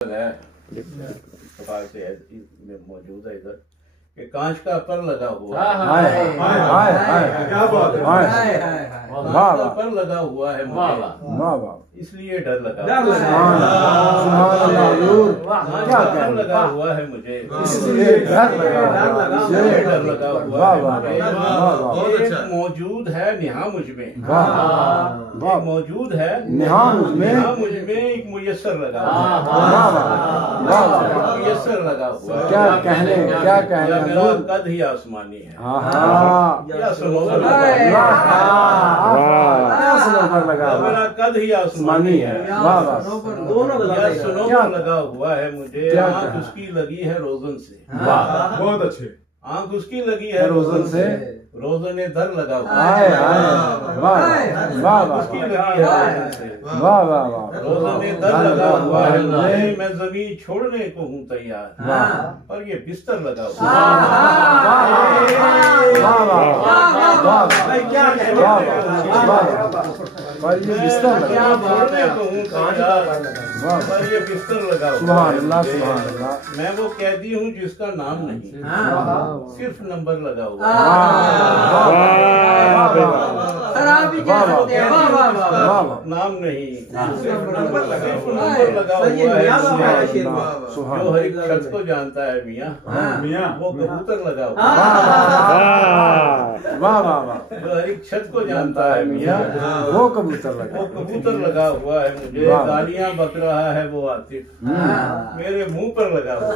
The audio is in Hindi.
है मौजूद है इधर कि कांच का पर लगा हुआ पर लगा हुआ है मुझे, इसलिए डर लगा लगा हुआ है मुझे, इसलिए डर लगा हुआ है। मौजूद है नेहा मुझ में, मौजूद है नेहा मुझ में, एक मुयस्सर लगा मुयस्सर लगा हुआ। क्या कहने मेरा कद ही आसमानी है। मेरा कद ही आसमानी है। दोनों लगा हुआ है मुझे। आँख उसकी लगी है रोजन से। बहुत अच्छे। आँख उसकी लगी है रोजन से, रोजन ने दर लगा हुआ रोजन ने दर लगा हुआ है। मैं जमीन छोड़ने को हूँ तैयार, पर ये बिस्तर लगा हुआ पर ये बिस्तर छोड़ने को हूँ तैयार, पर ये बिस्तर लगा हुआ। मैं वो कैदी हूँ जिसका नाम नहीं, सिर्फ नंबर लगा हुआ। नाम नहीं, सिर्फ नंबर लगा हुआ है। जो हर एक शख्स को जानता है मियाँ, वो कबूतर लगा हुआ। जो हर एक शख्स को जानता है मियाँ, वो कबूतर लगा हुआ है मुझे। गालियाँ बक रहा है वो आतिफ, मेरे मुंह पर लगा हुआ।